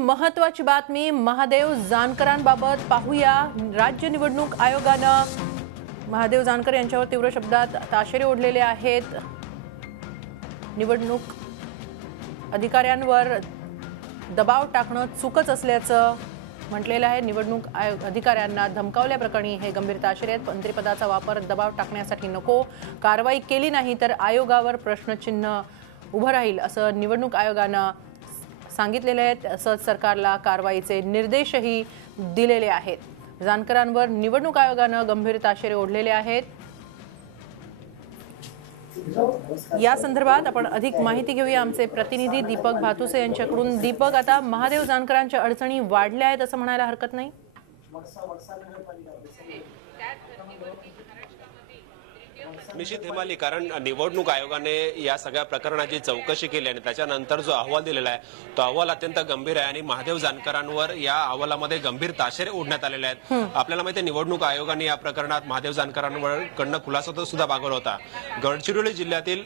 महत्वाची बातमी महादेव जानकरांबाबत पाहूया। राज्य निवडणूक आयोगाने महादेव जानकर यांच्यावर तीव्र शब्दात ताशेरे ओढलेले आहेत। निवडणूक अधिकाऱ्यांवर दबाव टाकणं चुकच असल्याचं म्हटलेलं आहे। निवडणूक अधिकाऱ्यांना धमकावल्याप्रकरणी हे गंभीर ताशेरे आहेत। मंत्रिपदाचा वापर दबाव टाकण्यासाठी नको, कारवाई केली नाही तर आयोगावर प्रश्नचिन्ह उभं राहील असं निवडणूक आयोगाने सांगितलेले आहेत। असंच सरकारला कारवाईचे निर्देशही दिलेले आहेत। जानकरांवर निवडणूक आयोगाने गंभीर ताशेरे ओढलेले आहेत। या संदर्भात आपण अधिक माहिती घेऊया आमचे प्रतिनिधी दीपक भातुसे यांच्याकडून। दीपक, आता महादेव जानकरांच्या अडचणी वाढल्या आहेत असं म्हणायला हरकत नाही? निश्चित हेमाली, कारण निवडणूक आयोगाने या सगळ्या प्रकरणाची चौकशी केली आणि त्याच्यानंतर जो अहवाल दिलेला आहे तो अहवाल अत्यंत गंभीर आहे आणि महादेव जानकरांवर या अहवालामध्ये गंभीर ताशेरे ओढण्यात आलेले आहेत। आपल्याला माहिती आहे निवडणूक आयोगाने या प्रकरणात महादेव जानकरांवर कडनं खुलासा सुद्धा मागवला होता। गडचिरोली जिल्ह्यातील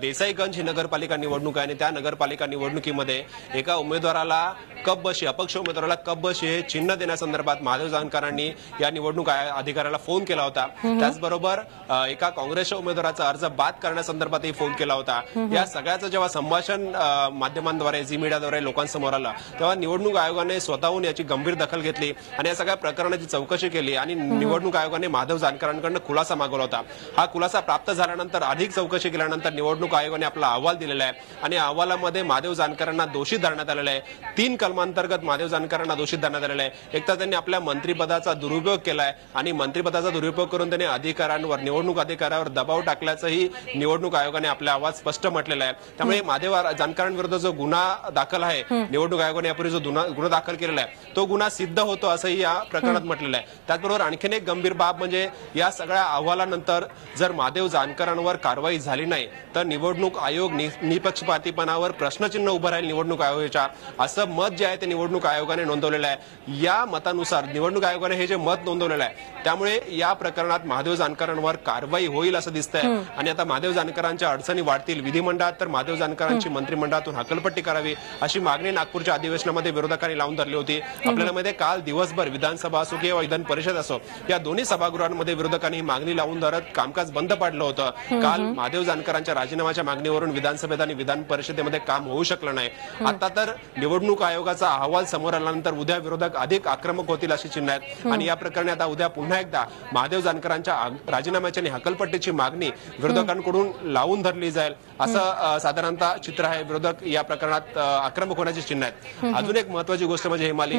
देसाईगंज ही नगरपालिका निवडणूक आहे आणि त्या नगरपालिका निवडणुकीमध्ये एका उमेदवाराला कपबशी, अपक्ष उमेदवाराला कपबशी हे चिन्ह देण्यासंदर्भात महादेव जानकरांनी या निवडणूक अधिकाऱ्याला फोन केला होता। त्याचबरोबर एका काँग्रेसच्या उमेदवाराचा अर्ज बाद करण्यासंदर्भातही फोन केला होता। या सगळ्याचं जेव्हा संभाषण माध्यमांद्वारे, झी मीडियाद्वारे लोकांसमोर आलं तेव्हा निवडणूक आयोगाने स्वतःहून याची गंभीर दखल घेतली आणि या सगळ्या प्रकरणाची चौकशी केली आणि निवडणूक आयोगाने महादेव जानकरांकडून खुलासा मागवला होता। हा खुलासा प्राप्त झाल्यानंतर अधिक चौकशी केल्यानंतर निवडणूक आयोगाने आपला अहवाल दिलेला आहे आणि अहवालामध्ये महादेव जानकरांना दोषी धरण्यात आलेला आहे। 3 कलमांतर्गत महादेव जानकरांना दोषी धरण्यात आलेला आहे। एक तर त्यांनी आपल्या मंत्रिपदाचा दुरुपयोग केलाय आणि मंत्रिपदाचा दुरुपयोग करून त्यांनी अधिकाऱ्यांवर, निवडणूक अधिकाऱ्यावर दबाव टाकल्याचंही निवडणूक आयोगाने आपल्या अहवालात स्पष्ट म्हटलेलं आहे। त्यामुळे महादेव जानकरांविरुद्ध जो गुन्हा दाखल आहे, निवडणूक आयोगाने यापूर्वी जो गुन्हा दाखल केलेला आहे तो गुन्हा सिद्ध होतो असंही या प्रकरणात म्हटलेलं आहे। त्याचबरोबर आणखीन एक गंभीर बाब म्हणजे या सगळ्या अहवालानंतर जर महादेव जानकरांवर कारवाई झाली नाही तर निवडणूक आयोग निपक्षपातीपणावर प्रश्नचिन्ह उभं राहील निवडणूक आयोगाच्या, असं मत जे आहे ते निवडणूक आयोगाने नोंदवलेलं आहे। या मतानुसार निवडणूक आयोगाने हे जे मत नोंदवलेलं आहे त्यामुळे या प्रकरणात महादेव जानकरांवर कारवाई होईल असं दिसतंय आणि आता महादेव जानकरांच्या अडचणी वाढतील। विधिमंडळात तर महादेव जानकरांची मंत्रिमंडळातून हकलपट्टी करावी अशी मागणी नागपूरच्या अधिवेशनामध्ये विरोधकांनी लावून धरली होती। आपल्याला माहिती आहे काल दिवसभर विधानसभा असो किंवा विधान परिषद असो या दोन्ही सभागृहांमध्ये विरोधकांनी ही मागणी लावून धरत कामकाज बंद पाडलं होतं। काल महादेव जानकरांच्या राजीनाम्याच्या मागणीवरून विधानसभेत आणि विधान परिषदेमध्ये काम होऊ शकलं नाही। आता तर निवडणूक आयोगाचा अहवाल समोर आल्यानंतर उद्या विरोधक अधिक आक्रमक होतील अशी चिन्ह आहेत आणि या प्रकरणी आता उद्या पुन्हा एकदा महादेव जानकरांच्या राजीनाम्याची आणि हकलपट्टीची मागणी विरोधकांकडून लावून धरली जाईल असं साधारणतः चित्र आहे। विरोधक या प्रकरणात आक्रमक होण्याची चिन्ह आहेत। अजून एक महत्वाची गोष्ट म्हणजे हेमाली,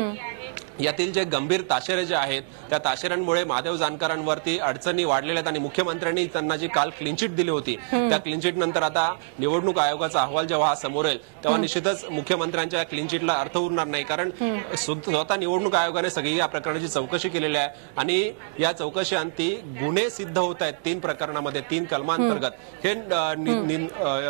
यातील जे गंभीर ताशेरे जे आहेत त्या ताशेऱ्यांमुळे महादेव जानकरांवरती अडचणी वाढलेल्या आहेत आणि मुख्यमंत्र्यांनी त्यांना जी काल क्लीन चिट दिली होती त्या क्लीन चिट नंतर आता निवडणूक आयोगाचा अहवाल जेव्हा समोर येईल तेव्हा निश्चितच मुख्यमंत्र्यांच्या क्लीन चिटला अर्थ उरणार नाही, कारण स्वतः निवडणूक आयोगाने सगळी या प्रकरणाची चौकशी केलेली आहे आणि या चौकशीअंती गुन्हे सिद्ध होत आहेत 3 प्रकरणामध्ये 3 कलमांतर्गत। हे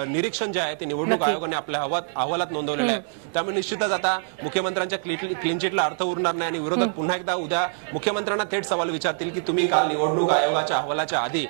निरीक्षण जे आहे ते निवडणूक आयोगाने आपल्या अहवालात नोंदवलेलं आहे। त्यामुळे निश्चितच आता मुख्यमंत्र्यांच्या क्लीन चिटला अर्थ उरणार नाही आणि विरोधक पुन्हा एकदा उद्या मुख्यमंत्र्यांना थेट सवाल विचारतील की तुम्ही काल निवडणूक आयोगाच्या अहवालाच्या आधी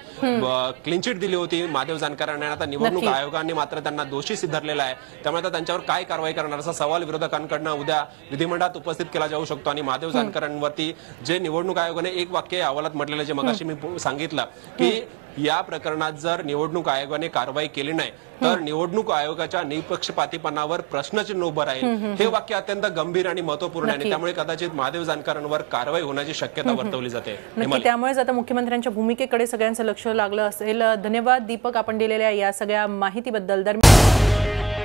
क्लीन चिट दिली होती महादेव जानकरांना, आता निवडणूक आयोगाने मात्र त्यांना दोषी धरलेला आहे। त्यामुळे आता त्यांच्यावर काय कारवाई करणार असा सवाल विरोधकांकडून उद्या विधिमंडळात उपस्थित केला जाऊ शकतो आणि महादेव जानकरांवरती जे निवडणूक आयोगाने एक वाक्य अहवालात म्हटलेलं जे मगाशी मी सांगितलं की या प्रकरणात जर निवडणूक आयोगाने कारवाई केली नाही तर निवडणूक आयोगाच्या निपक्षपातीपणावर प्रश्नचिन्ह उभं राहील, हे वाक्य अत्यंत गंभीर आणि महत्वपूर्ण आहे। त्यामुळे कदाचित महादेव जानकरांवर कारवाई होण्याची शक्यता वर्तवली जाते। त्यामुळेच आता मुख्यमंत्र्यांच्या भूमिकेकडे सगळ्यांचं लक्ष लागलं असेल। धन्यवाद दीपक, आपण दिलेल्या या सगळ्या माहितीबद्दल।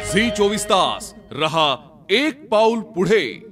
झी 24 तास रहा एक पाऊल पुढे।